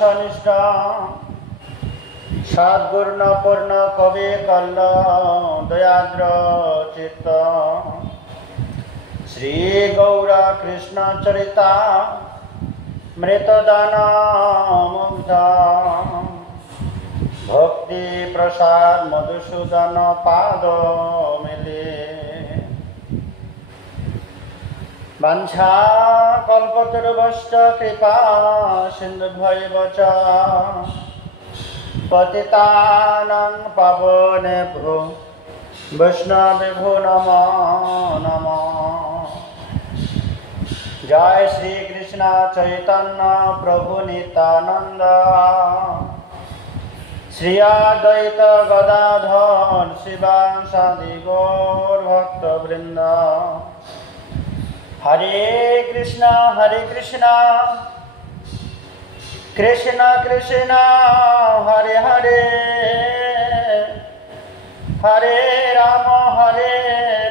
সনিষ্ঠ সদ্গুণ পূর্ণ কবি কল্ল দয়াদ্র চিত্ত শ্রী গৌর কৃষ্ণ চরিতা মৃতদান মুগ্ধ ভক্তি প্রসাদ মধুসূদন পাদ মিলে বাঞ্ছা কল্পতরুভশ্চ কৃপা সিন্ধুভ্যৈব চ পতিতানাং পাবনেভ্যো বৈষ্ণবেভ্যো নমো নমো। জয় শ্রী কৃষ্ণ চৈতন্য প্রভু নিত্যানন্দ শ্রী অদ্বৈত গদাধর শিবাসাদি গৌর ভক্তবৃন্দ। হরে কৃষ্ণ কৃষ্ণ কৃষ্ণ হরে হরে, হরে রাম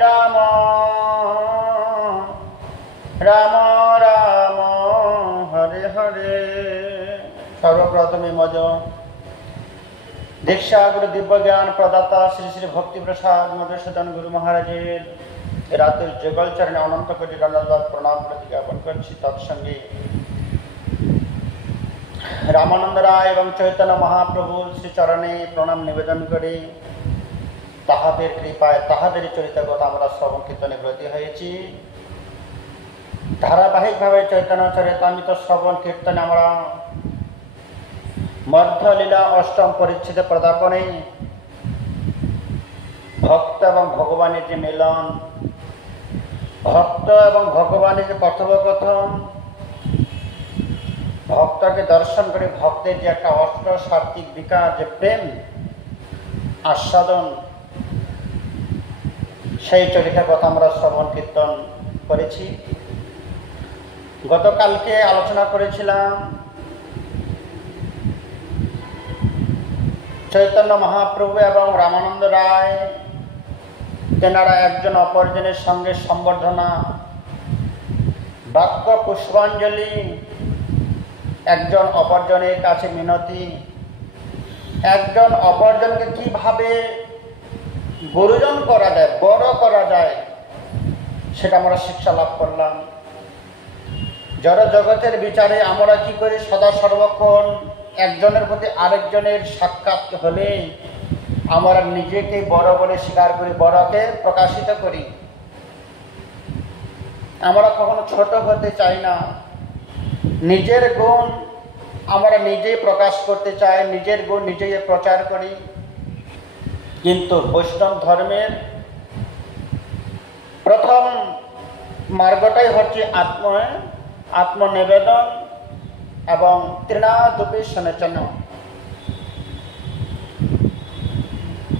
রাম রাম হরে হরে। সর্বপ্রথমে মজ দীক্ষা গুরু দিব্য জ্ঞান প্রদাতা শ্রী শ্রী ভক্তি প্রসাদ মধুসূদন গুরু মহারাজের রাতের যুগল চরণে অনন্ত কোটি দণ্ডবাদ প্রণাম প্রতিজ্ঞাপন করছি। তৎসঙ্গে রামানন্দ রায় এবং চৈতন্য মহাপ্রভুর শ্রী চরণে প্রণাম নিবেদন করে তাহাদের কৃপায় তাহাদের চরিত্র কথা আমরা শ্রবণ কীর্তনে ব্রতী হয়েছি। ধারাবাহিকভাবে চৈতন্য চরিতামৃত শ্রবণ কীর্তনে আমরা মধ্যলীলা অষ্টম পরিচ্ছেদে পদার্পণে ভক্ত এবং ভগবানের যে মিলন, ভক্ত এবং ভগবানের যে কথোপকথন, ভক্তকে দর্শন করে ভক্তের যে একটা অষ্ট সাত্ত্বিক বিকার, যে প্রেম আস্বাদন, সেই চরিত্রের কথা আমরা শ্রবণ কীর্তন করেছি। গতকালকে আলোচনা করেছিলাম চৈতন্য মহাপ্রভু এবং রামানন্দ রায় তেনারা একজন অপরজনের সঙ্গে সম্বর্ধনা, বাক্য পুষ্পাঞ্জলি, একজন অপরজনের কাছে মিনতি, একজন অপরজনকে কিভাবে গুরুজন করা যায়, বড় করা যায়, সেটা আমরা শিক্ষা লাভ করলাম। জড় জগতের বিচারে আমরা কি করি, সদা সর্বক্ষণ একজনের প্রতি আরেকজনের সাক্ষাৎ হলে আমরা নিজেকে বড় বলে স্বীকার করি, বড়কে প্রকাশিত করি। আমরা কখনো ছোট হতে চাই না, নিজের গুণ আমরা নিজেই প্রকাশ করতে চাই, নিজের গুণ নিজেই প্রচার করি। কিন্তু বৈষ্ণব ধর্মের প্রথম মার্গটাই হচ্ছে আত্মনিবেদন এবং তৃণাদুপি সনেচন।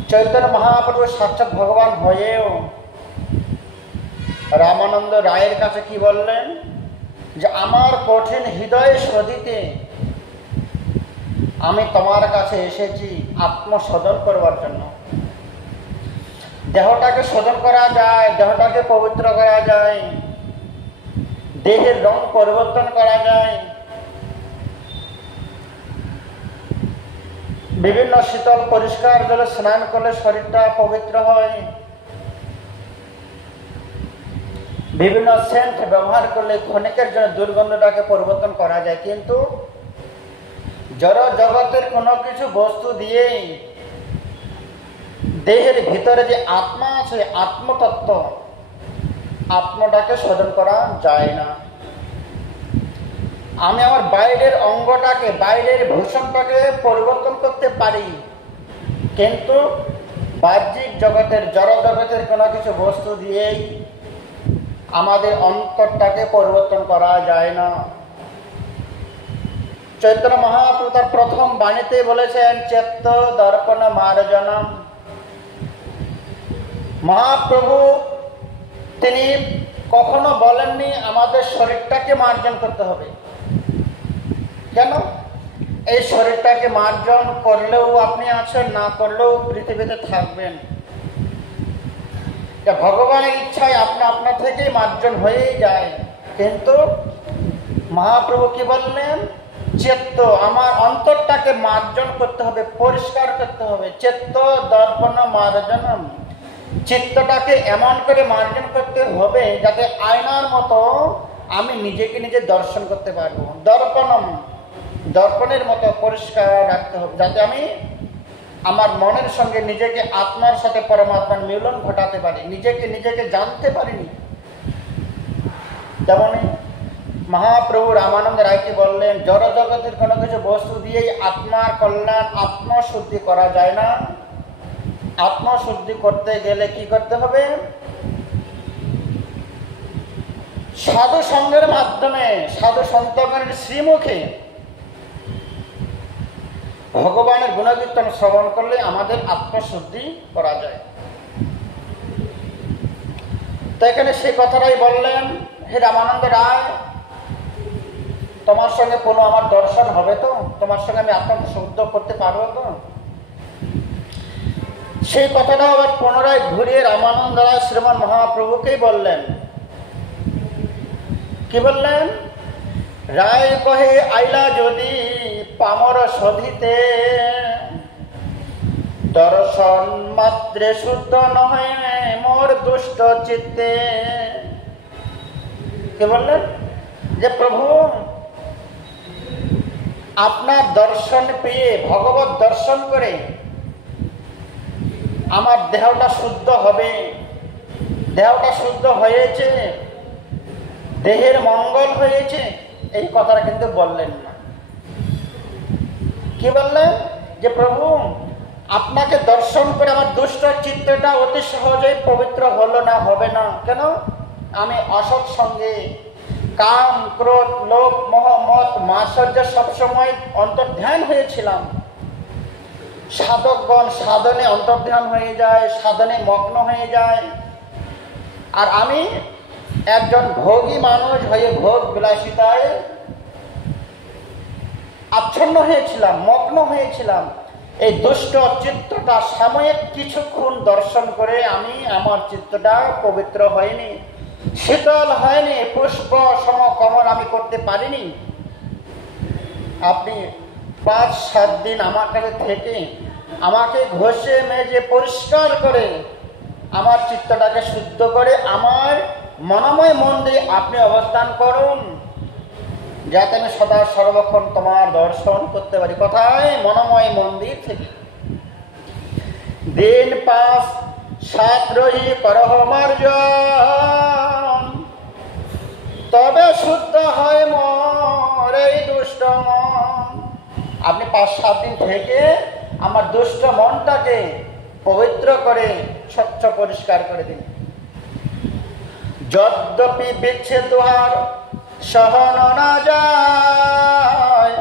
চৈতন্য মহাপ্রভু সাক্ষাৎ ভগবান হয়েও রামানন্দ রায়ের কাছে কি বললেন, যে আমার কঠিন হৃদয় সদিতে আমি তোমার কাছে এসেছি আত্মশোধন করবার জন্য। দেহটাকে শোধন করা যায়, দেহটাকে পবিত্র করা যায়, দেহের রং পরিবর্তন করা যায়, বিভিন্ন শীতল পরিষ্কার জলে স্নান করলে শরীরটা পবিত্র হয়, বিভিন্ন সেন্ট ব্যবহার করলে ক্ষণিকের জন্য দুর্গন্ধটাকে পরিবর্তন করা যায়। কিন্তু জড় জগতের কোনো কিছু বস্তু দিয়েই দেহের ভিতরে যে আত্মা আছে, আত্মতত্ত্ব, আত্মাটাকে শোধন করা যায় না। আমি আমার বাইরের অঙ্গটাকে, বাইরের ভূষণটাকে পরিবর্তন করতে পারি, কিন্তু বাহ্যিক জগতের, জড় জগতের কোনো কিছু বস্তু দিয়েই আমাদের অন্তরটাকে পরিবর্তন করা যায় না। চৈতন্য মহাপ্রভু তার প্রথম বাণীতে বলেছেন, চেত্ত দর্পণ মার্জনম। মহাপ্রভু তিনি কখনো বলেননি আমাদের শরীরটাকে মার্জন করতে হবে। কেন? এই শরীরটাকে মার্জন করলেও আপনি আছেন, না করলেও পৃথিবীতে থাকবেন। ভগবানের ইচ্ছায় আপনা থেকেই মার্জন হয়েই যায়। কিন্তু মহাপ্রভু কি বললেন, চিত্ত, আমার অন্তরটাকে মার্জন করতে হবে, পরিষ্কার করতে হবে। চিত্ত দর্পণ মার্জনম, চিত্তটাকে এমন করে মার্জন করতে হবে যাতে আয়নার মতো আমি নিজেকে নিজে দর্শন করতে পারবো। দর্পণম, দর্পণের মতো পরিষ্কার রাখতে হবে যাতে আমি আমার মনের সঙ্গে নিজেকে আত্মার সাথে পরমাত্মার মিলন ঘটাতে পারি, নিজেকে জানতে পারিনি। যেমন মহাপ্রভু রামানন্দ রায়কে বললেন, জড় জগতের কোনো কিছু বস্তু দিয়েই আত্মার কল্যাণ, আত্মশুদ্ধি করা যায় না। আত্মশুদ্ধি করতে গেলে কি করতে হবে? সাধু সঙ্গের মাধ্যমে, সাধু সন্তগণের শ্রীমুখে ভগবানের গুণকীর্তন শ্রবণ করলে আমাদের আত্মশুদ্ধি করা যায়। তো এখানে সেই কথাটাই বললেন, হে রামানন্দ রায়, তোমার সঙ্গে কোনো আমার দর্শন হবে তো? তোমার সঙ্গে আমি আত্মশুদ্ধ করতে পারবো তো? সেই কথাটা আবার পুনরায় ঘুরিয়ে রামানন্দ রায় শ্রীমান মহাপ্রভুকেই বললেন। কি বললেন? রায় কহে আইলা যদি পামর সধিতে, দর্শন মাত্রে শুদ্ধ নহে মোর দুষ্ট চিত্তে। কি বললেন? যে প্রভু, আপনার দর্শন পেয়ে, ভগবত দর্শন করে আমার দেহটা শুদ্ধ হবে, দেহটা শুদ্ধ হয়েছে, দেহের মঙ্গল হয়েছে, এই কথাটা কিন্তু বললেন না। কি বললেন? যে প্রভু, আপনাকে দর্শন করে আমার দুষ্ট চিত্তটা অতি সহজেই পবিত্র হলো না, হবে না। কেন? আমি অসৎ সঙ্গে কাম, ক্রোধ, লোভ, মোহ, মত, মাৎসর্য সবসময় অন্তর্ধান হয়েছিলাম। সাধকগণ সাধনে অন্তর্ধান হয়ে যায়, সাধনে মগ্ন হয়ে যায়, আর আমি একজন ভোগী মানুষ হয়ে ভোগ বিলাসিতায় আচ্ছন্ন হয়েছিলাম, মগ্ন হয়েছিলাম। এই দুষ্ট চিত্তটা সাময়িক কিছুক্ষণ দর্শন করে আমি আমার চিত্তটা পবিত্র হয়নি, শীতল হয়নি, পুষ্প সম কমল আমি করতে পারিনি। আপনি 5-7 দিন আমার কাছে থেকে আমাকে ঘষে মেজে পরিষ্কার করে আমার চিত্তটাকে শুদ্ধ করে আমার মনোময় মন্দিরে আপনি অবস্থান করুন, যাতে আমি সদা সর্বক্ষণ তোমার দর্শন করতে পারি। কোথায়? মনোময় মন্দির থেকে। দিন 5-7 রহি করহ মার্জন, তবে শুদ্ধ হয় মোর এই দুষ্ট মন। আপনি 5-7 দিন থেকে আমার দুষ্ট মনটাকে পবিত্র করে স্বচ্ছ পরিষ্কার করে দিন। যদ্যপি বিচ্ছেদ দুহার সহন না যায়,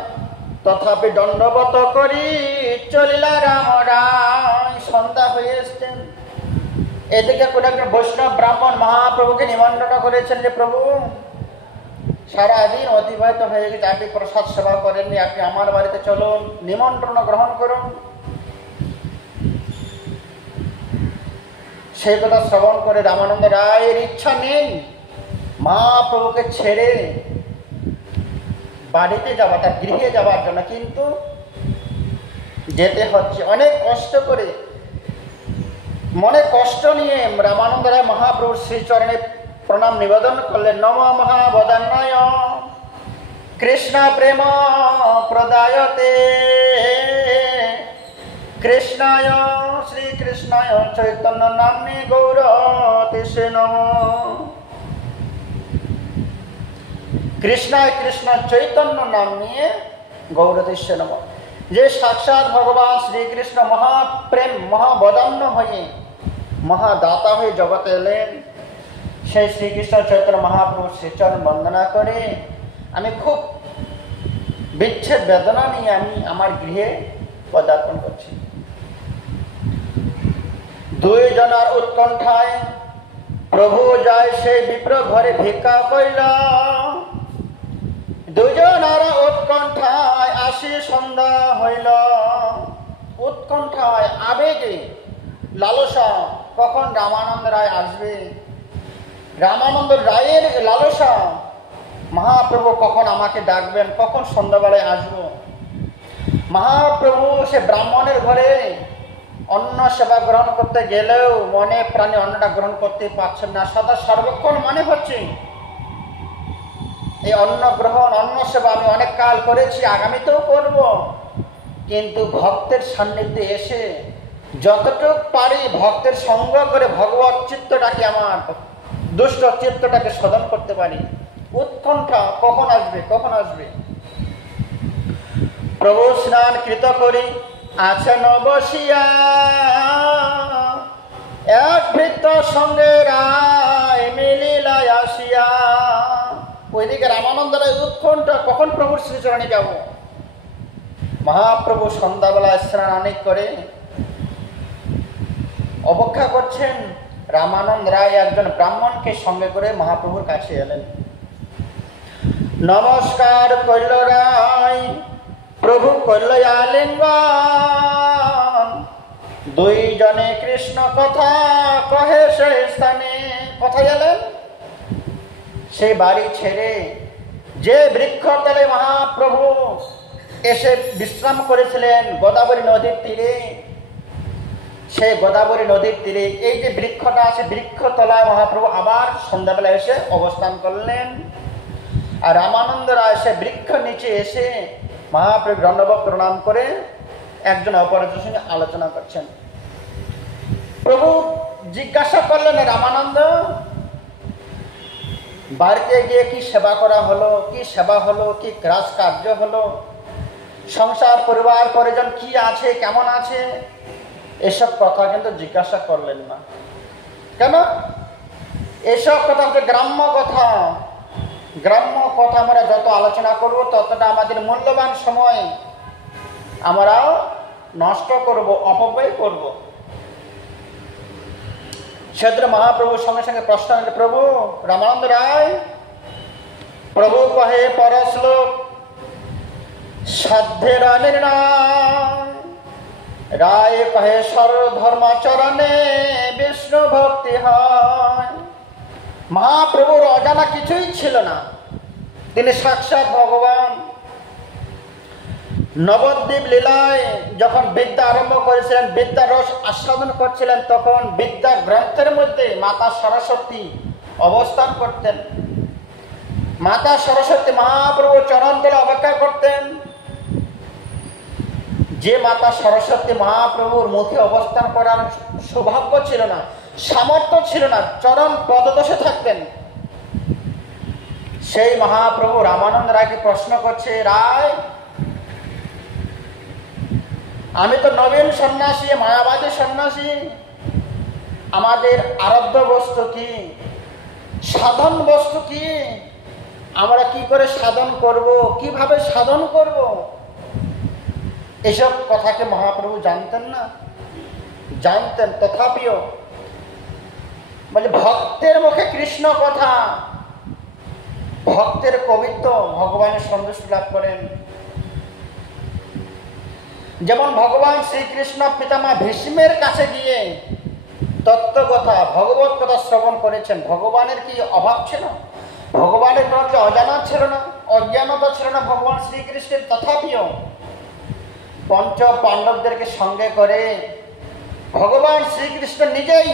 তথাপি দণ্ডবত করি চলিলা রাম রায়। সন্ধ্যা হয়ে এসছেন, এদিকে কোন একটা বৈষ্ণব ব্রাহ্মণ মহাপ্রভুকে নিমন্ত্রণ করেছেন যে প্রভু, সারাদিন অতিবাহিত হয়ে গেছে, আপনি প্রসাদ সেবা করেননি, আপনি আমার বাড়িতে চলুন, নিমন্ত্রণ গ্রহণ করুন। সেই কথা শ্রবণ করে রামানন্দ রায়ের ইচ্ছা নেই মহাপ্রভুকে ছেড়ে বাড়িতে যাওয়া, তার গৃহে যাওয়ার জন্য, কিন্তু যেতে হচ্ছে। অনেক কষ্ট করে, মনে কষ্ট নিয়ে রামানন্দ রায় মহাপ্রভুর শ্রীচরণে প্রণাম নিবেদন করলেন। নম মহাবদান্নায় কৃষ্ণ প্রেম প্রদায়তে, কৃষ্ণায় শ্রীকৃষ্ণায় চৈতন্য নাম্নে গৌরতিষে নমঃ। কৃষ্ণায় কৃষ্ণ চৈতন্য নাম নিয়ে গৌরতিষে নমঃ। যে সাক্ষাৎ ভগবান শ্রীকৃষ্ণ মহাপ্রেম, মহাবদান্য হয়ে, মহাদাতা হয়ে জগতে এলেন, সেই শ্রীকৃষ্ণ চৈতন্য মহাপ্রভু শ্রীচরণ বন্দনা করে আমি খুব বিচ্ছেদ বেদনা নিয়ে আমি আমার গৃহে পদার্পণ করছি। 2 জনার উৎকণ্ঠায় প্রভু যায় সেই বিপ্র ঘরে ভিক্ষা কইল। 2 জনার উৎকণ্ঠায় আসি সন্ধ্যা হইল। উৎকণ্ঠায়, আবেগে, লালসা, কখন রামানন্দ রায় আসবে। রামানন্দ রায়ের লালসা মহাপ্রভু কখন আমাকে ডাকবেন, কখন সন্ধ্যাবেলায় আসবো। মহাপ্রভু সে ব্রাহ্মণের ঘরে অন্ন সেবা গ্রহণ করতে গেলেও মনে প্রাণে অন্নটা গ্রহণ করতে পারছেন না। সদা সর্বক্ষণ মনে হচ্ছে এই অন্ন গ্রহণ, অন্ন সেবা আমি অনেক কাল করেছি, আগামীতেও করব, কিন্তু ভক্তের সান্নিধ্যে এসে যতটুক পারি ভক্তের সঙ্গ করে ভগবত চিত্তটাকে, আমার দুষ্ট চিত্তটাকে শোধন করতে পারি। উৎকণ্ঠা কখন আসবে, কখন আসবে। প্রভু স্নান কৃত করি আছেন বসিয়া, এক ভৃত্য সঙ্গে রায় মিলিলায় আসিয়া। ওইদিকে রামানন্দ রায় উৎকণ্ঠা, কখন প্রভুর শ্রীচরণে যাব। মহাপ্রভু সন্ধ্যাবেলায় স্নান করে অপেক্ষা করছেন। রামানন্দ রায় একজন ব্রাহ্মণকে সঙ্গে করে মহাপ্রভুর কাছে এলেন। নমস্কার করল রায়, প্রভু করল আলিঙ্গন, দুইজনে কৃষ্ণ কথা কহে সে স্থানে। কোথায় এলেন? সেই বাড়ি ছেড়ে যে বৃক্ষতলে মহাপ্রভু এসে বিশ্রাম করেছিলেন গোদাবরী নদীর তীরে, সেই গোদাবরী নদীর তীরে এই যে বৃক্ষটা আছে, বৃক্ষতলায় মহাপ্রভু আবার সন্ধ্যাবেলা এসে অবস্থান করলেন। আর রামানন্দ রায় সে বৃক্ষ নিচে এসে মহাপ্রভু দণ্ডবত প্রণাম করে একজন অপরের সঙ্গে আলোচনা করছেন। প্রভু জিজ্ঞাসা করলেন, রামানন্দ বাড়িতে গিয়ে কি সেবা করা হলো, কি সেবা হলো, কি ক্রাস কার্য হলো, সংসার পরিবার পরিজন কি আছে, কেমন আছে, এসব কথা কিন্তু জিজ্ঞাসা করলেন না। কেন? এসব কথা হচ্ছে গ্রাম্য কথা। গ্রাম্য কথা আমরা যত আলোচনা করব ততটা আমাদের মূল্যবান সময় আমরা নষ্ট করব, অপব্যয় করব। সেদিন মহাপ্রভুর সঙ্গে সঙ্গে প্রশ্ন হল, প্রভু রামানন্দ রায়, প্রভু কহে পরশ্লোক সাধ্যের নির্ণয়, রায় কহে সর্বধর্মাচরণে বিষ্ণু ভক্তি হয়। মহাপ্রভুর অজানা কিছুই ছিল না, তিনি সাক্ষাৎ ভগবান। নবদ্বীপ লীলায় যখন বিদ্যা আরম্ভ করেছিলেন, বিদ্যার রস আস্বাদন করছিলেন, তখন বিদ্যা গ্রন্থের মধ্যে মাতা সরস্বতী অবস্থান করতেন। মাতা সরস্বতী মহাপ্রভু চরণ তলে অপেক্ষা করতেন। যে মাতা সরস্বতী মহাপ্রভুর মুখে অবস্থান করার সৌভাগ্য ছিল না, সামর্থ্য ছিল না, চরণ পদদশে থাকতেন, সেই মহাপ্রভু রামানন্দ রায়কে প্রশ্ন করছে, রায় আমি তো নবীন সন্ন্যাসী, মায়াবাদী সন্ন্যাসী, আমাদের আরাধ্য বস্তু কি, সাধন বস্তু কি, আমরা কি করে সাধন করব, কিভাবে সাধন করব, এসব কথাকে মহাপ্রভু জানতেন না? জানতেন, তথাপিও বলে ভক্তের মুখে কৃষ্ণ কথা, ভক্তের কবিত্ব ভগবানের সন্তুষ্টি লাভ করেন। যেমন ভগবান শ্রীকৃষ্ণ পিতামা ভীষ্মের কাছে গিয়ে তত্ত্বকথা, ভগবত কথা শ্রবণ করেছেন। ভগবানের কি অভাব ছিল? ভগবানের কোনো কি অজানা ছিল না, অজ্ঞানতা ছিল না ভগবান শ্রীকৃষ্ণের? তথাপিও পঞ্চ পাণ্ডবদেরকে সঙ্গে করে ভগবান শ্রীকৃষ্ণ নিজেই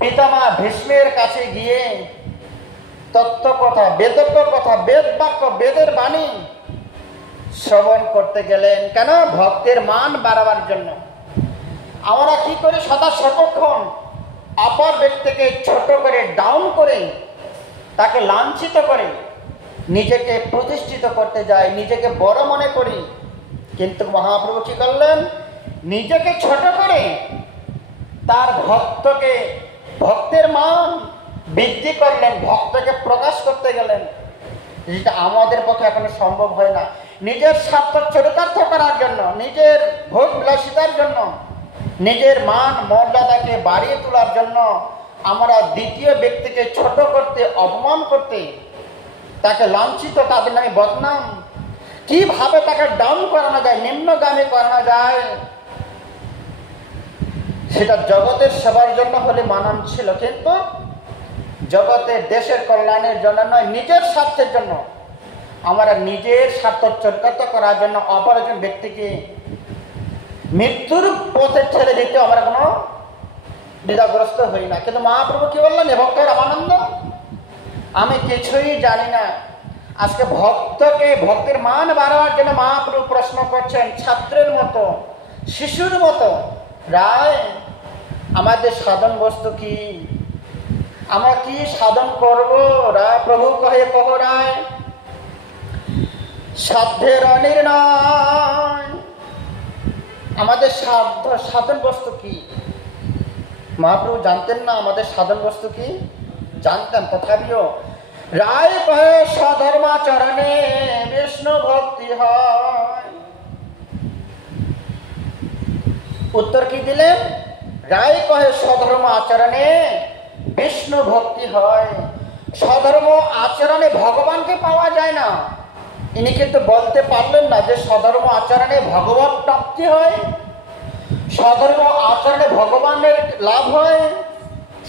পিতামা ভীষ্মের কাছে গিয়ে তত্ত্বকথা, বেদজ্ঞ কথা, বেদ বাক্য, বেদের বাণী শ্রবণ করতে গেলেন। কেন? ভক্তের মান বাড়াবার জন্য। আমরা কি করে সদা সর্বক্ষণ অপর ব্যক্তিকে ছোট করে, ডাউন করে, তাকে লাঞ্ছিত করে নিজেকে প্রতিষ্ঠিত করতে যাই, নিজেকে বড় মনে করি। কিন্তু মহাপ্রভু কি করলেন? নিজেকে ছোট করে তার ভক্তকে, ভক্তের মান বৃদ্ধি করলেন, ভক্তকে প্রকাশ করতে গেলেন, যেটা আমাদের পক্ষে এখনো সম্ভব হয় না। নিজের স্বার্থ চরিতার্থ করার জন্য, নিজের ভোগ বিলাসিতার জন্য, নিজের মান মর্যাদাকে বাড়িয়ে তোলার জন্য আমরা দ্বিতীয় ব্যক্তিকে ছোট করতে, অপমান করতে, তাকে লাঞ্ছিত, তাদের নামে বদনাম, কিভাবে তাকে ডাউন করানো যায়, নিম্নগামী করানো যায়, সেটা জগতের সেবার জন্য হলে মানান ছিল। কিন্তু জগতে দেশের কল্যাণের জন্য নয়, নিজের স্বার্থের জন্য, আমরা নিজের স্বার্থ চরিতার্থ করার জন্য অপর একজন ব্যক্তিকে মৃত্যুর পথে ছেড়ে দিতে আমরা কোনো দ্বিধাগ্রস্ত হই না। কিন্তু মহাপ্রভু কি বললেন, এ ভক্ত রামানন্দ, আমি কিছুই জানি না। আজকে ভক্তের মান বাড়াবার জন্য মহাপ্রভু প্রশ্ন করছেন ছাত্রের মতো, শিশুর মতো, রায় আমাদের সাধন বস্তু কি, আমরা কি সাধন করব? রায় প্রভু কহে, কহ রায় সাধ্যের অনির্ণয়, আমাদের সাধন বস্তু কি? মহাপ্রভু জানতেন না আমাদের সাধন বস্তু কি? জানতেন, তথাপিও রায় কহে স্বধর্মাচরণে বিষ্ণু ভক্তি হয়। উত্তর কি দিলেন? রায় কহে স্বধর্ম আচরণে বিষ্ণু ভক্তি হয়। স্বধর্ম আচরণে ভগবানকে পাওয়া যায় না। ইনি কিন্তু বলতে পারলেন না যে স্বধর্ম আচরণে ভগবত প্রাপ্তি হয়, স্বধর্ম আচরণে ভগবানের লাভ হয়,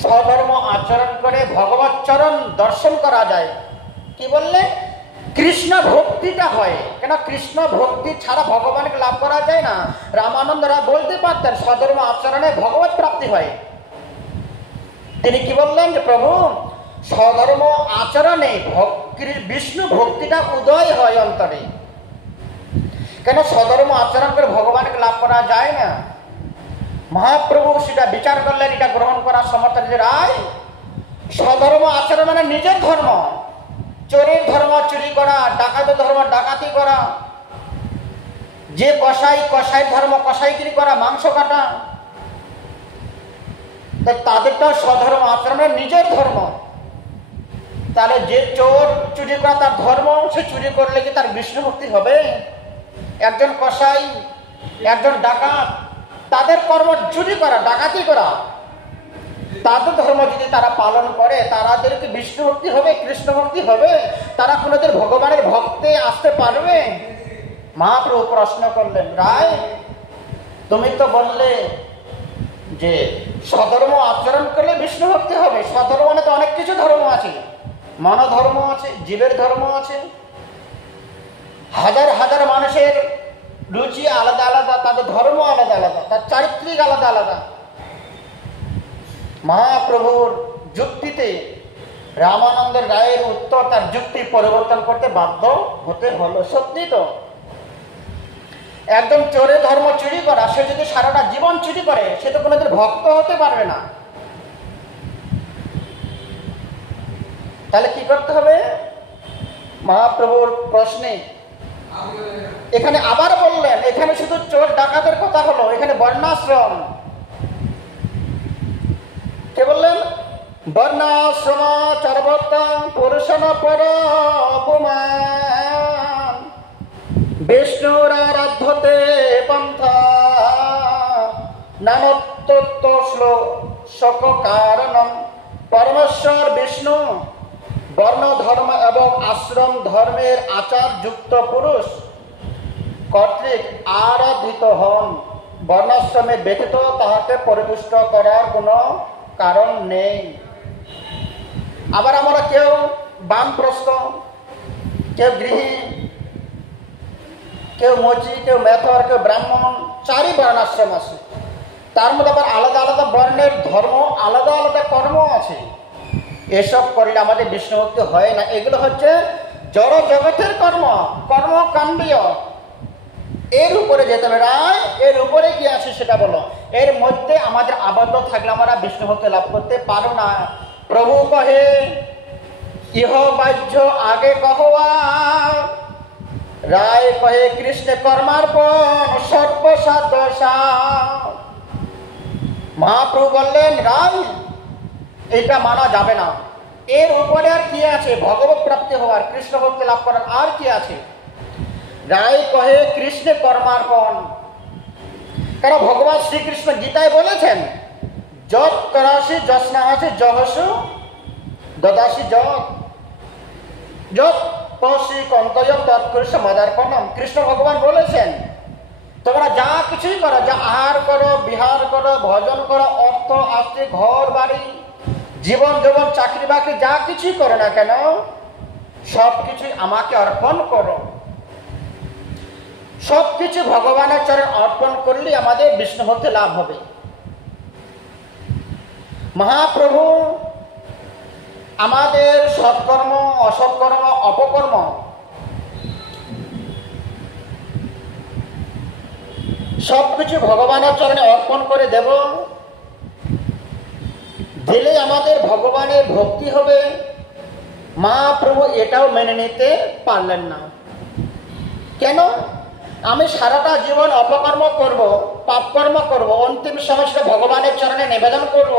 স্বধর্ম আচরণ করে ভগবত চরণ দর্শন করা যায়। কি বললে? কৃষ্ণ ভক্তিটা হয়। কেন? কৃষ্ণ ভক্তি ছাড়া ভগবানকে লাভ করা যায় না। রামানন্দ রায় বলতে পারতেন স্বধর্ম আচরণে ভগবত প্রাপ্তি হয়। তিনি কি বললেন যে প্রভু স্বধর্ম আচরণে বিষ্ণু ভক্তিটা উদয় হয় অন্তরে। কেন? স্বধর্ম আচরণ করে ভগবানকে লাভ করা যায় না। মহাপ্রভু সেটা বিচার করলেন, এটা গ্রহণ করার সমর্থন যে রায় স্বধর্ম আচরণ মানে নিজের ধর্ম, চোরের ধর্ম চুরি করা, ডাকাতের ধর্ম ডাকাতি করা, যে কসাই ধর্ম কসাইগিরি করা, মাংস কাটা, তাদেরটাও স্বধর্ম আচরণ নিজের ধর্ম। তাহলে যে চোর চুরি করা তার ধর্ম, সে চুরি করলে কি তার বিষ্ণু ভক্তি হবে? একজন কসাই, একজন ডাকাত, তাদের কর্ম চুরি করা, ডাকাতি করা, তাদের ধর্ম যদি তারা পালন করে তাদের কি বিষ্ণু ভক্তি হবে, কৃষ্ণ ভক্তি হবে? তারা কোনোদিন ভগবানের ভক্তে আসতে পারবে? মহাপ্রভু প্রশ্ন করলেন, রায় তুমি তো বললে যে স্বধর্ম আচরণ করলে বিষ্ণু ভক্তি হবে। স্বধর্ম মানে তো অনেক কিছু ধর্ম আছে, মনোধর্ম আছে, জীবের ধর্ম আছে, হাজার হাজার মানুষের রুচি আলাদা আলাদা, তাদের ধর্ম আলাদা আলাদা, তার চারিত্রিক আলাদা আলাদা। মহাপ্রভুর যুক্তিতে রামানন্দের রায়ের উত্তর তার যুক্তি পরিবর্তন করতে বাধ্য হতে হলো। সত্যি তো, একদম চোরের ধর্ম চুরি করা, সে যদি সারাটা জীবন চুরি করে সে তো কোনোদিন ভক্ত হতে পারবে না। তাহলে কি করতে হবে? মহাপ্রভুর প্রশ্নে এখানে আবার বললেন, এখানে শুধু চোর ডাকাতের কথা হলো, এখানে বর্ণাশ্রম। কে বললেন? বর্ণাশ্রম চরবর্তং পুরুষন পর অপমান বিষ্ণুর আরাধ্যতে পন্থা নামত্তত্ব শোক কারণম। পরমেশ্বর বিষ্ণু বর্ণ ধর্ম এবং আশ্রম ধর্মের আচার যুক্ত পুরুষ কর্তৃক আরাধিত হন। বর্ণাশ্রমে ব্যতীত তাহাকে পরিপুষ্ট করার কোনো কারণ নেই। আবার আমরা কেউ বানপ্রস্থ, কেউ গৃহী, কেউ মচি, কেউ মেথর, কেউ ব্রাহ্মণ, চারি বর্ণাশ্রম আছে। তার মধ্যে আবার আলাদা আলাদা বর্ণের ধর্ম, আলাদা আলাদা কর্ম আছে। এসব করলে আমাদের বিষ্ণু ভক্তি হয় না। এগুলো হচ্ছে জড় জগতের কর্ম, কর্মকাণ্ডীয়। এর উপরে যেতে হবে। রায় এর উপরে কি আছে সেটা বলো। এর মধ্যে আমাদের আবদ্ধ থাকলে আমরা বিষ্ণু ভক্তি লাভ করতে পারো না। প্রভু কহে ইহ বাহ্য আগে কহবা, রায় কহে কৃষ্ণ কর্মার্পণ সর্বসাধ্য। মহাপ্রভু বললেন রায় এটা মানা যাবে না। এর উপরে আর কি আছে? ভগবত প্রাপ্তি হওয়ার, কৃষ্ণ ভক্তি লাভ করার আর কি আছে? রায় কহে কৃষ্ণ কর্মার্পণ। কারণ ভগবান শ্রীকৃষ্ণ গীতায় বলেছেন যৎ করাসি যস্নাহাসি জহসু দদাসি যৎ পশি কন্তয় তৎকৃষ্ণ মদার্পণম। কৃষ্ণ ভগবান বলেছেন তোমরা যা কিছুই করো, যা আহার করো, বিহার করো, ভজন করো, অর্থ আস্তি, ঘর বাড়ি জীবন যৌবন চাকরি বাকরি যা কিছুই করো না কেন, সব কিছুই আমাকে অর্পণ করো। সব কিছু ভগবানের চরণে অর্পণ করলে আমাদের বিষ্ণু ভক্তি লাভ হবে। মহাপ্রভু আমাদের সৎকর্ম, অসৎকর্ম, অপকর্ম সবকিছু ভগবানের চরণে অর্পণ করে দেব, দিলে আমাদের ভগবানের ভক্তি হবে। মহাপ্রভু এটাও মেনে নিতে পারলেন না। কেন? আমি সারাটা জীবন অপকর্ম করব, পাপকর্ম করব, অন্তিম সময় সেটা ভগবানের চরণে নিবেদন করব,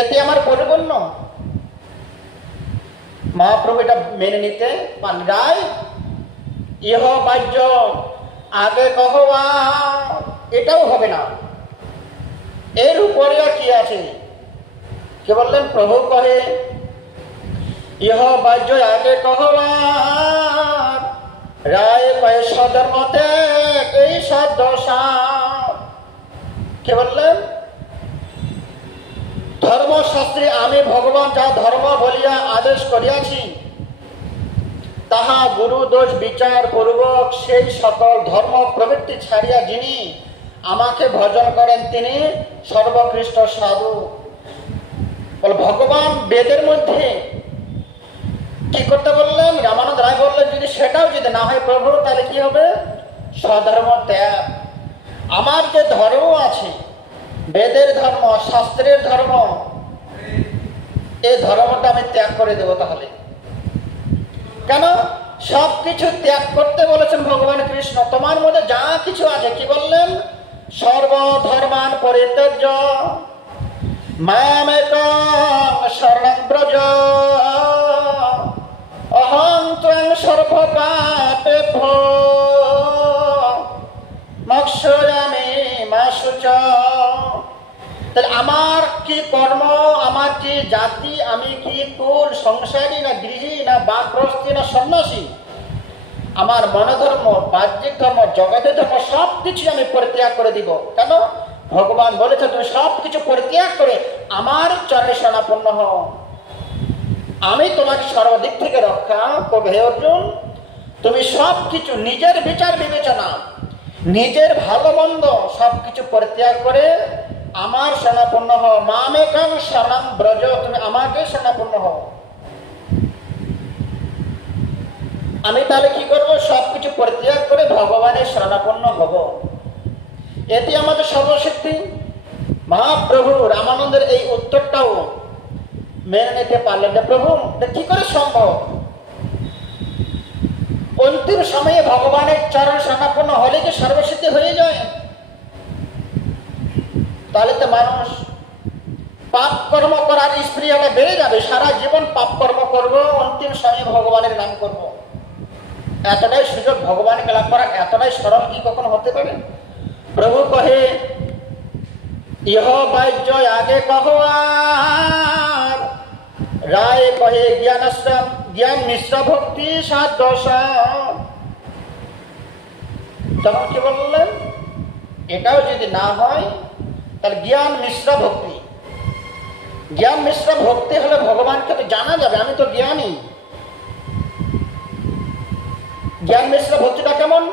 এতে আমার পরিপূর্ণ। মহাপ্রভু এটা মেনে নিতে পারলেন। রায় ইহ বাহ্য আগে কহবা, এটাও হবে না। এর উপরে কি আছে? কে বললেন? প্রভু কহে ইহ বাহ্য আগে কহবা, রায় কয়ে সধর্মতে এই সদশা। কে বললেন? ধর্মশাস্ত্রে আমি ভগবান যা ধর্ম বলিয়া আদেশ করিয়াছি, তাহা গুরু দোষ বিচার পূর্বক সেই সকল ধর্ম প্রবৃত্তি ছাড়িয়া যিনি আমাকে ভজন করেন তিনি সর্বকৃষ্ট সাধু। ভগবান বেদের মধ্যে কি করতে বললেন? রামানন্দ রায় বললেন যদি সেটাও যদি না হয় প্রভু, তাহলে কি হবে? স্বধর্ম ত্যাগ। আমার যে ধর্ম আছে, বেদের ধর্ম, শাস্ত্রের ধর্ম, এই ধর্মটা আমি ত্যাগ করে দেব। তাহলে কেন? সবকিছু ত্যাগ করতে বলেছেন ভগবান কৃষ্ণ। তোমার মধ্যে যা কিছু আছে, কি বললেন? সর্বধর্মান পরিত্যজ্য মামেকং শরণং ব্রজ, অহং ত্বং সর্বপাপেভ্যো মোক্ষয়ামি মা শুচা। তাহলে আমার কি কর্ম, আমার কি জাতি, আমি কি কুল, সংসারী না গৃহী না বানপ্রস্থী না সন্ন্যাসী, আমার মনোধর্ম, বাহ্যিক ধর্ম, জগতের ধর্ম সব কিছু আমি পরিত্যাগ করে দিব। কেন? ভগবান বলেছে তুমি সব কিছু পরিত্যাগ করে আমার চরণে শরণাপন্ন হও, আমি তোমাকে সর্বদিক থেকে রক্ষা করবো। হে অর্জুন, তুমি সব কিছু নিজের বিচার বিবেচনা, নিজের ভালো মন্দ সবকিছু পরিত্যাগ করে আমার শরণাপন্ন হও। মামেকং শরণং ব্রজ, তুমি আমাকে শরণাপন্ন হও। আমি তাহলে কি করব? সবকিছু পরিত্যাগ করে ভগবানের শরণাপন্ন হব। এতে আমাদের সর্বশক্তি। মহাপ্রভু রামানন্দের এই উত্তরটাও মেনে নিতে পারলেন না। প্রভু কি করে সম্ভব? অন্তিম সময়ে ভগবানের চরণ শরণাপন্ন হলে কি সর্বসিদ্ধি হয়ে যায়? তাহলে তো মানুষ পাপ কর্ম করার স্পৃহা বেড়ে যাবে, সারা জীবন পাপ কর্ম করবো, অন্তিম সময়ে ভগবানের নাম করব। এতটাই সুযোগ ভগবানকে লাভ করার এতটাই সরল কি কখনো হতে পারে? প্রভু কহে ইহ বাহ্য আগে কহো, আর রায় কহে জ্ঞান মিশ্র ভক্তি সাধ্য। তখন কি বললেন? এটাও যদি না হয় তাহলে জ্ঞান মিশ্র ভক্তি। জ্ঞান মিশ্র ভক্তি হলে ভগবানকে তো জানা যাবে, আমি তো জ্ঞানী। জ্ঞান মিশ্র ভক্তিটা কেমন?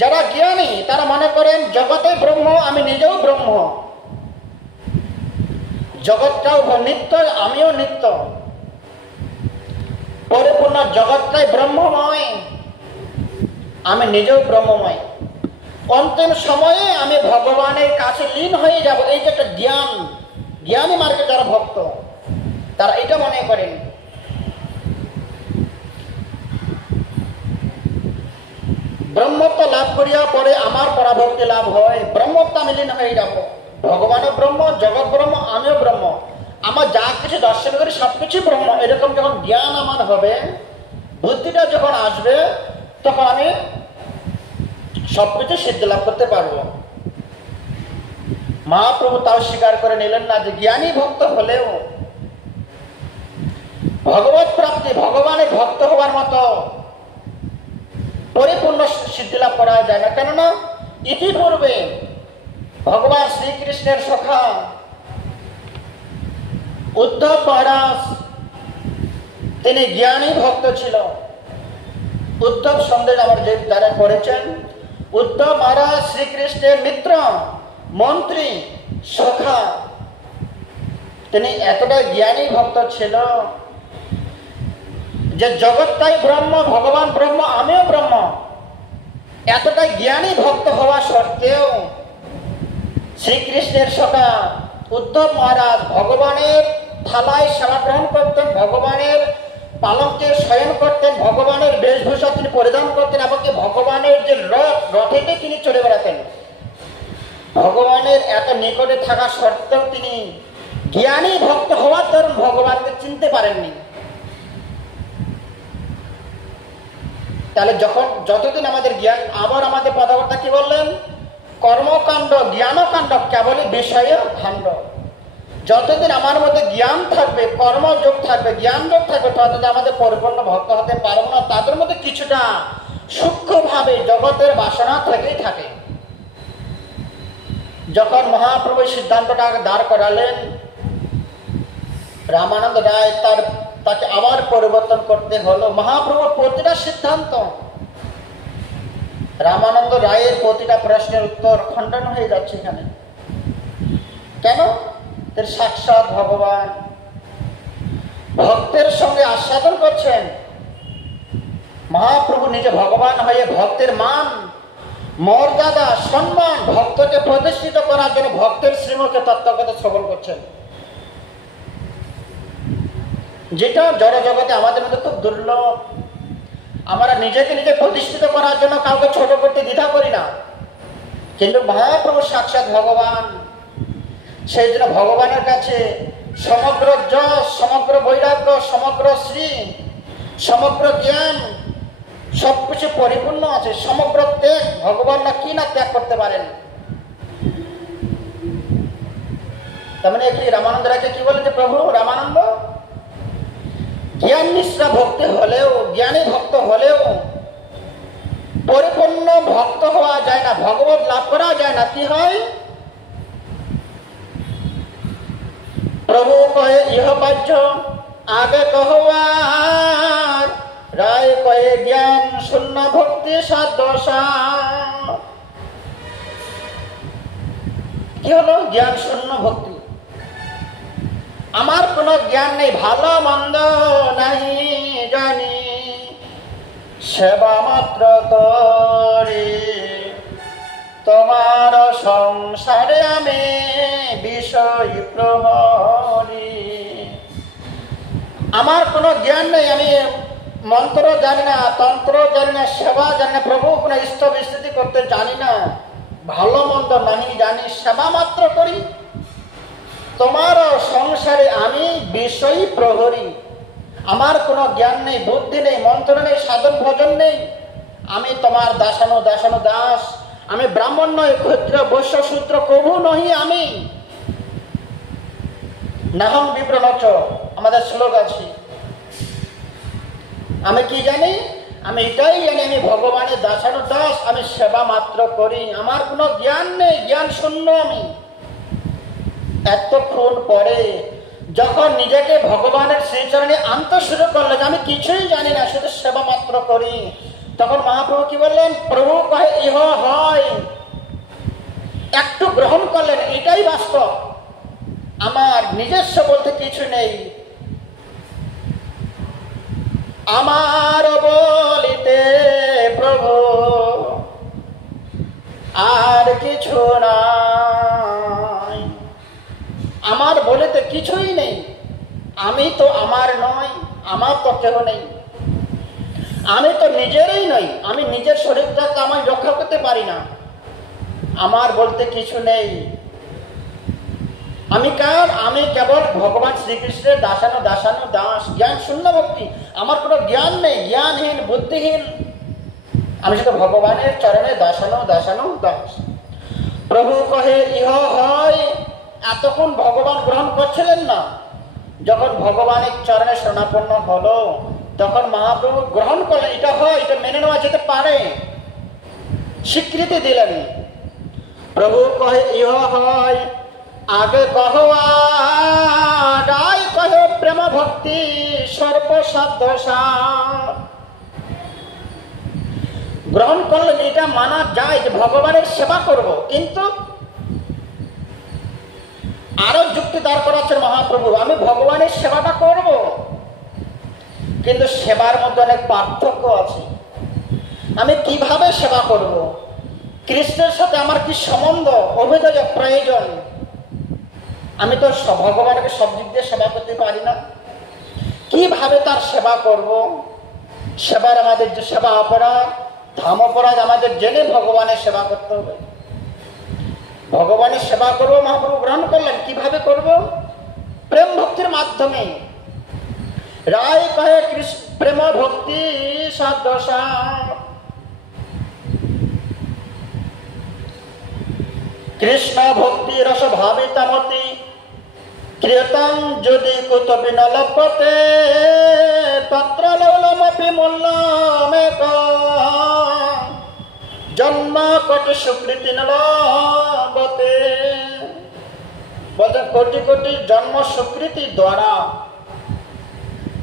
যারা জ্ঞানী তারা মনে করেন জগতে ব্রহ্ম, আমি নিজেও ব্রহ্ম, জগৎটাও নিত্য, আমিও নিত্য, পরিপূর্ণ জগৎটাই ব্রহ্মময়, আমি নিজেও ব্রহ্মময়। অন্তিম সময়ে আমি ভগবানের কাছে লীন হয়ে যাব। এই যে একটা জ্ঞান, জ্ঞানী মার্গে যারা ভক্ত তারা এটা মনে করেন। ব্রহ্মত্ব লাভ করিয়া পরে আমার পরাভক্তি লাভ হয়, ব্রহ্মত্ব আমি লীন হয়ে যাব। ভগবানও ব্রহ্ম, জগৎ ব্রহ্ম, আমিও ব্রহ্ম, আমার যা কিছু দর্শন করি সবকিছু ব্রহ্ম। এরকম যখন জ্ঞান আমার হবে, বুদ্ধিটা যখন আসবে, তখন আমি সবকিছু সিদ্ধি লাভ করতে পারবো। মহাপ্রভু তাও স্বীকার করে নিলেন না যে জ্ঞানী ভক্ত হলেও ভগবত প্রাপ্তি, ভগবানের ভক্ত হওয়ার মতো পরিপূর্ণ সিদ্ধি লাভ করা যায় না। কেননা ইতিপূর্বে ভগবান শ্রীকৃষ্ণের সখা উদ্ধব মহারাজ তিনি জ্ঞানী ভক্ত ছিল। উদ্ধব সন্দেশ আমার যে যারা করেছেন, উদ্ধব মহারাজ শ্রীকৃষ্ণের মিত্র, মন্ত্রী, সখা। তিনি এতটা জ্ঞানী ভক্ত ছিল যে জগৎটাই ব্রহ্ম, ভগবান ব্রহ্ম, আমিও ব্রহ্ম। এতটা জ্ঞানী ভক্ত হওয়া সত্ত্বেও শ্রীকৃষ্ণের সখা উদ্ধব মহারাজ ভগবানের থালায় সেবা গ্রহণ করতেন, ভগবানের পালঙ্কে শয়ন করতেন, ভগবানের বেশভূষা তিনি পরিধান করতেন, এমনকি ভগবানের যে রথেতে তিনি চলে বেড়াতেন। ভগবানের এত নিকটে থাকা সত্ত্বেও তিনি জ্ঞানী ভক্ত হওয়ার দরুন ভগবানকে চিনতে পারেননি। তাহলে যতদিন আমাদের জ্ঞান, আবার আমাদের কথাবার্তা কি বললেন, কর্মকাণ্ড জ্ঞানকাণ্ড কেবলই বিষয় ভাণ্ড। যতদিন আমার মধ্যে জ্ঞান থাকবে, কর্মযোগ থাকবে, জ্ঞান যোগ থাকবে, ততদিন আমাদের পরিপূর্ণ ভক্ত হতে পারবো না। তাদের মধ্যে কিছুটা সূক্ষ্মভাবে জগতের বাসনা থেকেই থাকে। যখন মহাপ্রভু সিদ্ধান্তটা দাঁড় করালেন, রামানন্দ রায় তাকে আবার পরিবর্তন করতে হলো। মহাপ্রভুর প্রতিটা সিদ্ধান্ত, রামানন্দ রায়ের প্রতিটা প্রশ্নের উত্তর খণ্ডন হয়ে যাচ্ছে এখানে। কেন? সাক্ষাৎ ভগবান ভক্তের সঙ্গে আস্বাদন করছেন। মহাপ্রভু নিজে ভগবান হয়ে ভক্তের মান, মর্যাদা, সম্মান ভক্তকে প্রতিষ্ঠিত করার জন্য ভক্তের শ্রীমুখে তত্ত্বকথা শ্রবণ করছেন, যেটা জড় জগতে আমাদের মধ্যে খুব দুর্লভ। আমরা নিজেকে নিজে প্রতিষ্ঠিত করার জন্য কাউকে ছোট করতে দ্বিধা করি না, কিন্তু মহাপ্রভু সাক্ষাৎ ভগবান। সেই জন্য ভগবানের কাছে সমগ্র যশ, সমগ্র বৈরাগ্য, সমগ্র শ্রী, সমগ্র জ্ঞান সবকিছু পরিপূর্ণ আছে। সমগ্র ত্যাগ, ভগবান না কি না ত্যাগ করতে পারেন। তার মানে কি রামানন্দ রায়কে কি বলেছে প্রভু রামানন্দ, জ্ঞান নিষ্ঠা ভক্তি হলেও, জ্ঞানী ভক্ত হলেও পরিপূর্ণ ভক্ত হওয়া যায় না, ভগবত লাভ করা যায় না। কি হয়? প্রভু কহে ইহ বাহ্য আগে কহবার, রায় কহে জ্ঞান শূন্য ভক্তি সাধ্য। কি হলো জ্ঞান শূন্য ভক্তি? আমার কোনো জ্ঞান নেই, ভালো মন্দ নাহি জানি, সেবা মাত্র করি, তোমার সংসারে আমি বিষয় প্রহরী। আমার কোনো জ্ঞান নেই, আমি মন্ত্র জানি না, তন্ত্র জানি না, সেবা জানি না, প্রভু কোনো ইষ্ট বিস্তৃতি করতে জানি না, ভালো মন্দ নাহি জানি, সেবা মাত্র করি, তোমার সংসারে আমি বিষয় প্রহরী। আমার কোনো জ্ঞান নেই, বুদ্ধি নেই, মন্ত্র নেই, সাধন ভজন নেই, আমি তোমার দাসানো দাস। আমি ব্রাহ্মণ নই, ক্ষত্র বৈশ্য শূদ্র কভু নহি আমি। নাহং বিপ্রনচ আমাদের শ্লোক আছে। আমি কি জানি? আমি এটাই জানি, আমি ভগবানের দাসানো দাস, আমি সেবা মাত্র করি, আমার কোনো জ্ঞান নেই, জ্ঞান শূন্য আমি। এতক্ষণ পরে যখন নিজেকে ভগবানের শ্রীচরণে আনতে শুরু করলেন, আমি কিছুই জানি না, শুধু সেবা মাত্র করি, তখন মহাপ্রভু কি বললেন? প্রভু কহে ইহ হয়, একটু গ্রহণ করলেন, এটাই বাস্তব, আমার নিজস্ব বলতে কিছু নেই, আমার বলিতে প্রভু আর কিছু নাই, আমার বলিতে কিছুই নেই, আমি তো আমার নয়, আমার তো কেহ নেই, আমি তো নিজেরই নই, আমি নিজের শরীরটাকে আমি রক্ষা করতে পারি না, আমার বলতে কিছু নেই। আমি কার? আমি কেবল ভগবান শ্রীকৃষ্ণের দাসানো দাস, জ্ঞান শূন্য ভক্তি, আমার কোনো জ্ঞান নেই, জ্ঞানহীন, বুদ্ধিহীন, আমি শুধু ভগবানের চরণে দাসানো দাস। প্রভু কহে ইহ হয়। এতক্ষণ ভগবান গ্রহণ করছিলেন না, যখন ভগবানের চরণে শরণাপন্ন হলো তখন মহাপ্রভু গ্রহণ করলেন, এটা হয়, এটা মেনে নেওয়া যেতে পারে, স্বীকৃতি দিলেন। প্রভু কহে ইহ হয়, আগে কহবা রায় কহে প্রেম ভক্তি সর্বসাধ্য সার। গ্রহণ করলে এটা মানা যায় যে ভগবানের সেবা করব, কিন্তু আরো যুক্তি দাঁড় করাচ্ছেন মহাপ্রভু, আমি ভগবানের সেবাটা করব, কিন্তু সেবার মধ্যে অনেক পার্থক্য আছে। আমি কিভাবে সেবা করব, কৃষ্ণের সাথে আমার কি সম্বন্ধ, অভিযোগ প্রয়োজন। আমি তো ভগবানকে সব দিক দিয়ে সেবা করতে পারি না, কিভাবে তার সেবা করব। সেবার আমাদের যে সেবা অপরাধ, ধাম অপরাধ, আমাদের জেনে ভগবানের সেবা করতে হবে। ভগবানের সেবা করব, মহাপ্রভু গ্রহণ করলেন। কিভাবে করব? প্রেম ভক্তির মাধ্যমে। রায় কহে প্রেম ভক্তি সাধ্য সার। কৃষ্ণ ভক্তি রস ভাবিতামতি কীর্তন যদি কুতপি ন লভ্যতে তত্র লৌলমপি মূল্যমেক জন্ম কোটি সুকৃতি ন লভ্যতে। বলছেন কোটি কোটি জন্ম সুকৃতি দ্বারা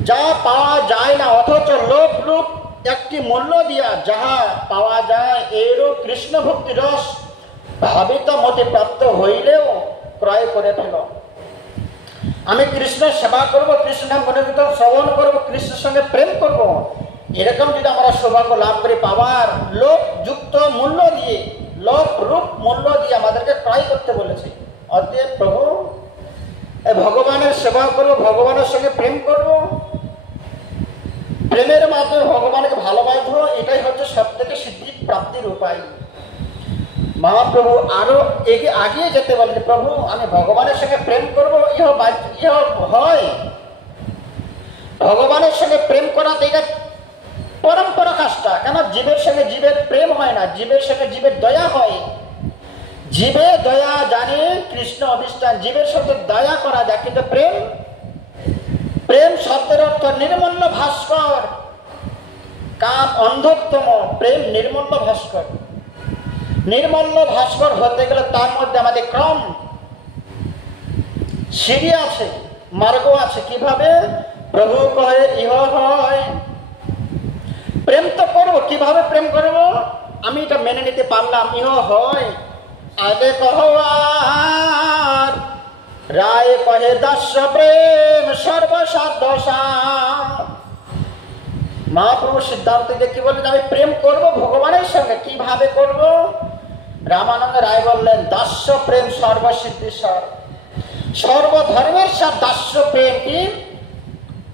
যা পাওয়া যায় না, অথচ লোভ রূপ একটি মূল্য দিয়া যাহা পাওয়া যায়, এরও কৃষ্ণ ভক্তি রস ভাবিত মতে প্রাপ্ত হইলেও ক্রয় করে ফেল। আমি কৃষ্ণের সেবা করব, কৃষ্ণ নাম গুণকীর্তন শ্রবণ করব, কৃষ্ণের সঙ্গে প্রেম করব, এরকম যদি আমরা সৌভাগ্য লাভ করে পাওয়ার লোভ যুক্ত মূল্য দিয়ে, লোভ রূপ মূল্য দিয়ে আমাদেরকে ক্রয় করতে বলেছে। অতএব প্রভু ভগবানের সেবা করব, ভগবানের সঙ্গে প্রেম করব, প্রেমের মাধ্যমে ভগবানকে ভালোবাসবো, এটাই হচ্ছে সব থেকে সিদ্ধি প্রাপ্তির উপায়। মহাপ্রভু আরো আগিয়ে যেতে বলেন, প্রভু আমি ভগবানের সঙ্গে প্রেম করবো, ইহ হয়। ভগবানের সঙ্গে প্রেম করাতে এটা পরম্পরা কাজটা। কেন? জীবের সঙ্গে জীবের প্রেম হয় না, জীবের সঙ্গে জীবের দয়া হয়। জীবে দয়া জানে কৃষ্ণ অধিষ্ঠান, জীবের সঙ্গে দয়া করা যায়, কিন্তু প্রেম, প্রেম শব্দের অর্থ নির্মল্য ভাস্কর, কাম অন্ধতম, প্রেম নির্মল্য ভাস্কর। নির্মল্য ভাস্কর হতে গেলে তার মধ্যে আমাদের ক্রম সিঁড়ি আছে, মার্গ আছে। কিভাবে? প্রভু কহে ইহ হয়। প্রেম তো করবো, কিভাবে প্রেম করব? আমি এটা মেনে নিতে পারলাম, ইহ হয়। আগে কহ আর রায় কহে দাস্য প্রেম সর্বসাধ্য সার। মহাপ্রভু সিদ্ধান্ত দিয়ে কি বললেন? আমি প্রেম করব ভগবানের সঙ্গে। কিভাবে করব? রামানন্দ রায় বললেন দাস্য প্রেম সর্বসিদ্ধির সার, সর্বধর্মের সার দাস্য প্রেম। কি?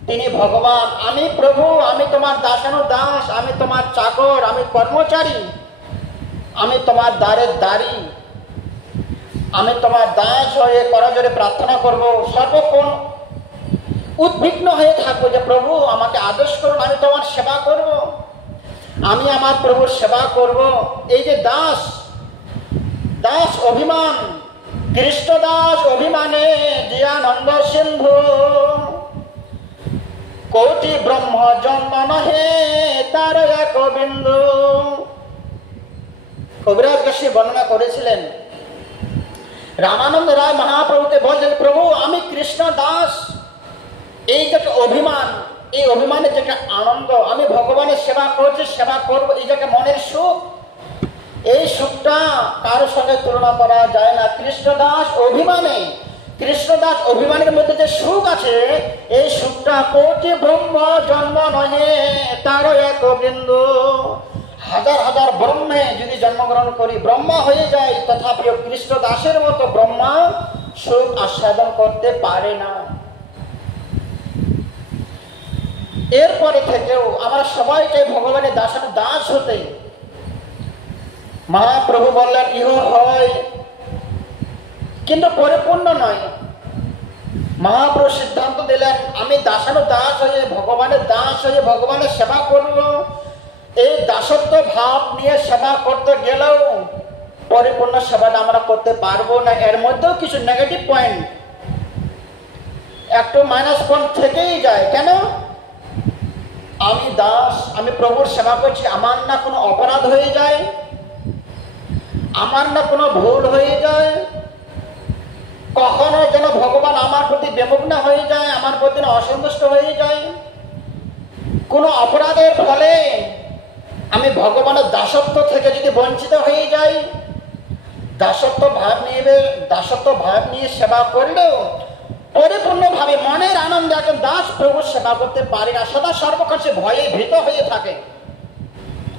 তিনি ভগবান, আমি প্রভু, আমি তোমার দাসানুদাস, আমি তোমার চাকর, আমি কর্মচারী, আমি তোমার দ্বারের দ্বারী, আমি তোমার দাস হয়ে করজোরে প্রার্থনা করব, সর্বক্ষণ উদ্বিগ্ন হয়ে থাকবো যে প্রভু আমাকে আদেশ করুন, আমি তোমার সেবা করব, আমি আমার প্রভুর সেবা করব। এই যে দাস, দাস অভিমান, কৃষ্ণ দাস অভিমানে জিয়ানন্দ সিন্ধু কোটি ব্রহ্ম জন্ম নহে তার এক বিন্দু। কবিরাজ কাশী বর্ণনা করেছিলেন, রামানন্দ রায় মহাপ্রভুকে বলছেন প্রভু আমি কৃষ্ণ দাস। এই যে অভিমান, এই অভিমানের যে আনন্দ, আমি ভগবানের সেবা করছি, সেবা করব, এই যে মনের সুখ, এই সুখটা কারোর সঙ্গে তুলনা করা যায় না। কৃষ্ণদাস অভিমানে, কৃষ্ণদাস অভিমানের মধ্যে যে সুখ আছে, এই সুখটা কোটি ব্রহ্ম জন্ম নহে তারও এক বিন্দু। হাজার হাজার ব্রহ্মে যদি জন্মগ্রহণ করি, ব্রহ্মা হয়ে যায়, তথাপিও কৃষ্ণদাসের মতো ব্রহ্মা সুখ আস্বাদন করতে পারে না। এরপরে থেকেও আমরা সবাইকে ভগবানের দাস হতে মহাপ্রভু বললেন ইহ হয়, কিন্তু পরিপূর্ণ নয়। মহাপ্রভু সিদ্ধান্ত দিলেন আমি দাসানুদাস হয়ে, ভগবানের দাস হয়ে ভগবানের সেবা করব। এই দাসত্ব ভাব নিয়ে সেবা করতে গেলেও পরিপূর্ণ সেবাটা আমরা করতে পারবো না। এর মধ্যেও কিছু নেগেটিভ পয়েন্ট, একটু মাইনাস পয়েন্ট থেকেই যায়। কেন? আমি দাস, আমি প্রভুর সেবা করছি, আমার না কোনো অপরাধ হয়ে যায়, আমার না কোনো ভুল হয়ে যায়, কখনো যেন ভগবান আমার প্রতি বিমুখ না হয়ে যায়, আমার প্রতি অসন্তুষ্ট হয়ে যায়, কোনো অপরাধের ফলে আমি ভগবানের দাসত্ব থেকে যদি বঞ্চিত হয়ে যাই, দাসত্ব ভাব নিয়ে সেবা করলেও পরিপূর্ণভাবে মনের আনন্দে একজন দাস প্রভুর সেবা করতে পারি না, সদা সর্বক্ষণ সে ভয়ে ভীত হয়ে থাকে।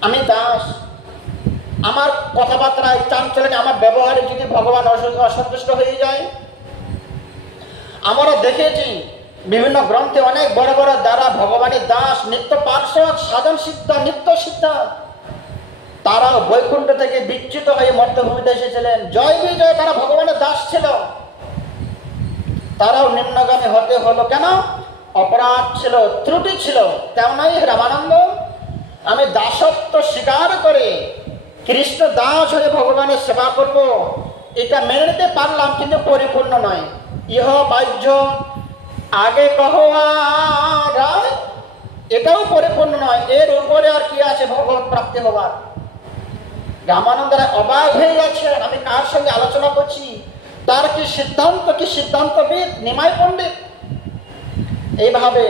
আমি দাস, আমার কথাবার্তায় চাঞ্চল্যে, আমার ব্যবহারে যদি ভগবান অসন্তুষ্ট হয়ে যায়। আমরা দেখেছি বিভিন্ন গ্রন্থে অনেক বড় বড় দ্বারা ভগবানের দাস, নিত্য পার্শ্বদ, সাধন সিদ্ধা, নিত্য সিদ্ধা, তারাও বৈকুণ্ঠ থেকে বিচ্যুত হয়ে মর্তভূমিতে এসেছিলেন। জয় বিজয়, তারা ভগবানের দাস ছিল, তারাও নিম্নগামী হতে হলো। কেন? অপরাধ ছিল, ত্রুটি ছিল। তেমনই রামানন্দ, আমি দাসত্ব স্বীকার করে কৃষ্ণ দাস হয়ে ভগবানের সেবা করব, এটা মেনে নিতে পারলাম, কিন্তু পরিপূর্ণ নয়। ইহ বাহ্য আগে কহা, এটাও পরিপূর্ণ নয়। এর উপরে আর কি আছে ভগবত প্রাপ্তি হবার? রামানন্দরা অবাক হয়ে যাচ্ছেন, আমি কার সঙ্গে আলোচনা করছি, তার কি সিদ্ধান্ত, কি সিদ্ধান্তবিদ নিমাই পণ্ডিত। এইভাবে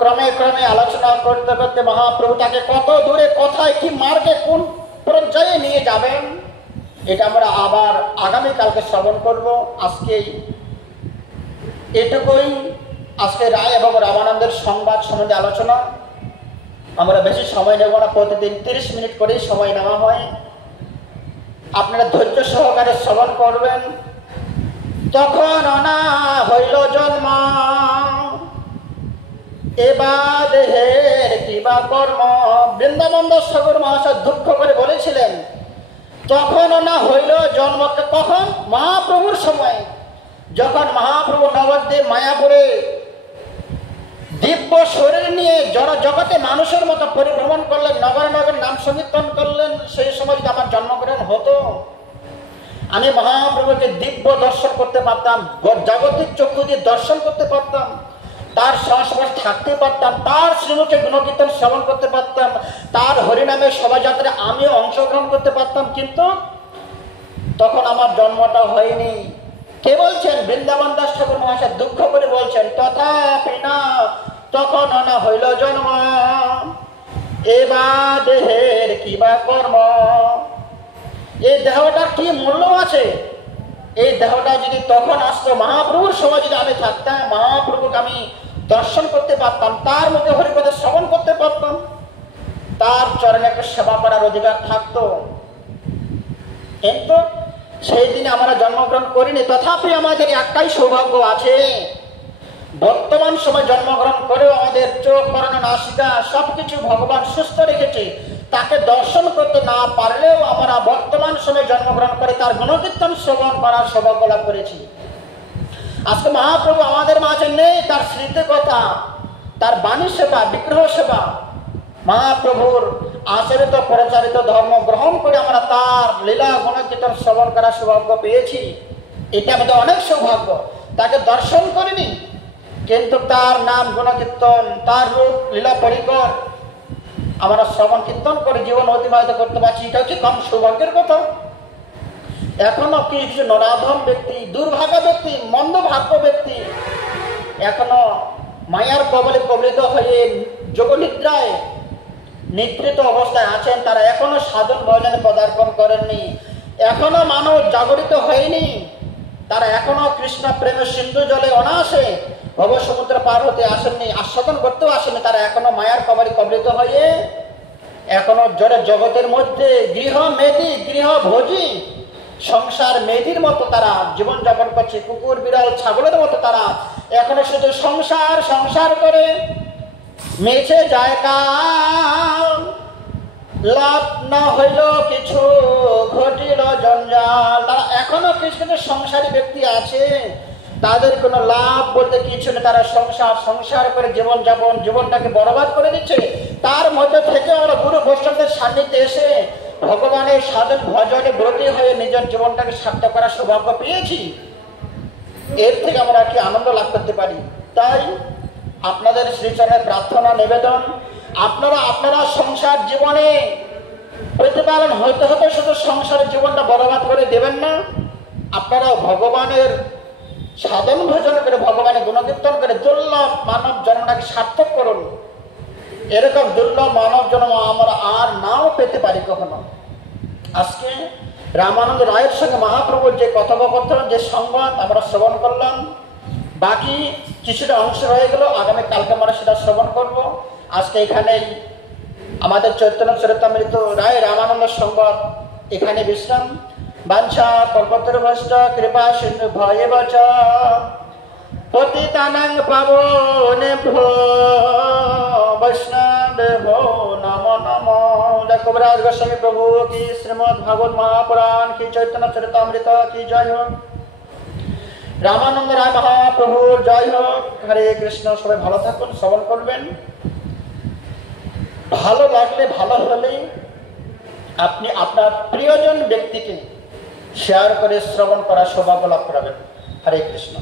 ক্রমে ক্রমে আলোচনা করতে করতে মহাপ্রভু তাকে কত দূরে, কোথায়, কি মার্গে, কোন পর্যায়ে নিয়ে যাবেন, এটা আমরা আবার আগামীকালকে শ্রবণ করব। আজকেই এটুকুই, আজকে রায় এবং রামানন্দের সংবাদ সম্বন্ধে আলোচনা। আমরা বেশি সময় নেব না, প্রতিদিন 30 মিনিট করেই সময় নেওয়া হয়। আপনারা ধৈর্য সহকারে শ্রবণ করবেন। তখন না হইল জন্ম, এবার দেহের কিবা কর্ম। বৃন্দাবন দাস ঠাকুর মহাশয় দুঃখ করে বলেছিলেন, তখন না হইল জন্ম। কখন? মহাপ্রভুর সময়, যখন মহাপ্রভু নবদ্বীপ মায়াপুরে দিব্য শরীর নিয়ে জগতে মানুষের মতো পরিভ্রমণ করলেন, নগর নগর নাম সংকীর্তন করলেন, সেই সময় যদি আমার জন্মগ্রহণ হতো, আমি মহাপ্রভুকে দিব্য দর্শন করতে পারতাম, জাগতিক চক্ষু দিয়ে দর্শন করতে পারতাম, তার সংস্পর্শে থাকতে পারতাম, তার শ্রীমুখে গুণকীর্তন শ্রবণ করতে পারতাম, তার হরিনামের শোভাযাত্রায় আমিও অংশগ্রহণ করতে পারতাম, কিন্তু তখন আমার জন্মটা হয়নি। কে বলছেন? বৃন্দাবন দাস ঠাকুর মহাশয় দুঃখ করে বলছেন, তথাপি না তখন না হইল জন্ম, এবার দেহের কিবা কর্ম। এই দেহটার কি মূল্য আছে? এই দেহটা যদি তখন আসতো, মহাপ্রভুর সময় যদি আমি থাকতাম, মহাপ্রভুকে আমি দর্শন করতে পারতাম, তার মুখে হরিপদে শ্রবণ করতে পারতাম, তার চরণে একটা সেবা করার অধিকার থাকতো। কিন্তু সেই দিনে আমরা জন্মগ্রহণ করিনি। তথাপি আমাদের একটাই সৌভাগ্য আছে, বর্তমান সময় জন্মগ্রহণ করেও আমাদের চোখ, কর্ণ, নাসিকা সবকিছু ভগবান সুস্থ রেখেছে। তাকে দর্শন করতে না পারলেও আমরা বর্তমান সময়ে জন্মগ্রহণ করে তার গুণকীর্তন শ্রবণ করার সৌভাগ্য লাভ করেছি। আজকে মহাপ্রভু আমাদের মাঝে নেই, তার স্মৃতি কথা, তার বাণী সেবা, বিগ্রহ সেবা, মহাপ্রভুর আচরিত প্রচারিত ধর্ম গ্রহণ করে আমরা তার লীলা গুণকীর্তন শ্রবণ করার সৌভাগ্য পেয়েছি। এটা আমাদের অনেক সৌভাগ্য। তাকে দর্শন করিনি, কিন্তু তার নাম গুণকীর্তন, তার রূপ লীলা পরিকর আমরা শ্রবণ কীর্তন করে জীবন অতিবাহিত করতে পারছি। এটা হচ্ছে কম সৌভাগ্যের কথা। এখনো কিছু নরাধম ব্যক্তি, দুর্ভাগ্য ব্যক্তি, মন্দভাগ্য ব্যক্তি এখনো মায়ার কবলে কবলিত হয়ে যোগনিদ্রায় নিদ্রিত অবস্থায় আছেন। তারা এখনো সাধন ভজনে পদার্পণ করেননি, এখনো মানুষ জাগরিত হয়নি, তারা এখনো কৃষ্ণ প্রেমের সিন্ধু জলে অনায়াসে ভব সমুদ্র পার হতে আসেননি, আস্বাদন করতেও আসেনি। তারা এখনো মায়ার কবলে কবলিত হয়ে এখনো জড় জগতের মধ্যে গৃহ মেধি, গৃহ ভোজি, সংসার মেধির মতো তারা জীবনযাপন করছে। কুকুর বিড়াল ছাগলের মতো তারা এখনো শুধু সংসার সংসার করে মেছে যায় কাল, লাভ না হইল কিছু ঘটিল জঞ্জাল। তারা এখনো কিছু কিছু সংসারী ব্যক্তি আছে, তাদের কোনো লাভ বলতে কিছু নেই। তারা সংসার সংসার করে জীবনযাপন, জীবনটাকে বরবাদ করে দিচ্ছে। তার মধ্যে থেকে আমরা গুরু বৈষ্ণবদের সান্নিধ্যে এসে ভগবানের সাধন ভজনে ব্রতী হয়ে নিজের জীবনটাকে সার্থক করার সৌভাগ্য পেয়েছি। এর থেকে আমরা কি আনন্দ লাভ করতে পারি? তাই আপনাদের শ্রীচরণের প্রার্থনা নিবেদন, আপনারা সংসার জীবনে প্রতিপালন হতে হতে শুধু সংসারের জীবনটা বরবাদ করে দেবেন না। আপনারাও ভগবানের সাধন ভোজন করে ভগবানের গুণকীর্তন করে দুর্লভ মানব জন্মটাকে সার্থক করুন। এরকম দুর্লভ মানব জন্ম আমরা আর নাও পেতে পারি কখনো। আজকে রামানন্দ রায়ের সঙ্গে মহাপ্রভুর যে কথোপকথন, যে সংবাদ আমরা শ্রবণ করলাম, বাকি কিছুটা অংশ রয়ে গেল, আগামী কালকে আমরা সেটা শ্রবণ করব। আজকে এখানেই আমাদের চৈতন্য চরিতামৃত রায় রামানন্দ সংবাদ এখানে বিশ্রাম। বাঞ্ছা কল্পতরুভ্যশ্চ কৃপা সিন্ধু ভয়েব চ পতিতানাং পাবনেভ্যো বৈষ্ণবেভ্যো নমো নমো। জয় কবিরাজ গোস্বামী প্রভু কি, শ্রীমদ্ ভাগবত মহাপুরাণ কি, চৈতন্য চরিতামৃত কি জয় হোক, রামানন্দ রায় মহাপ্রভুর জয় হোক। হরে কৃষ্ণ। সবাই ভালো থাকুন, শ্রবণ করবেন। ভালো লাগলে, ভালো হলে আপনি আপনার প্রিয়জন ব্যক্তিকে শেয়ার করে শ্রবণ করার সৌভাগ্য লাভ করাবেন। হরে কৃষ্ণ।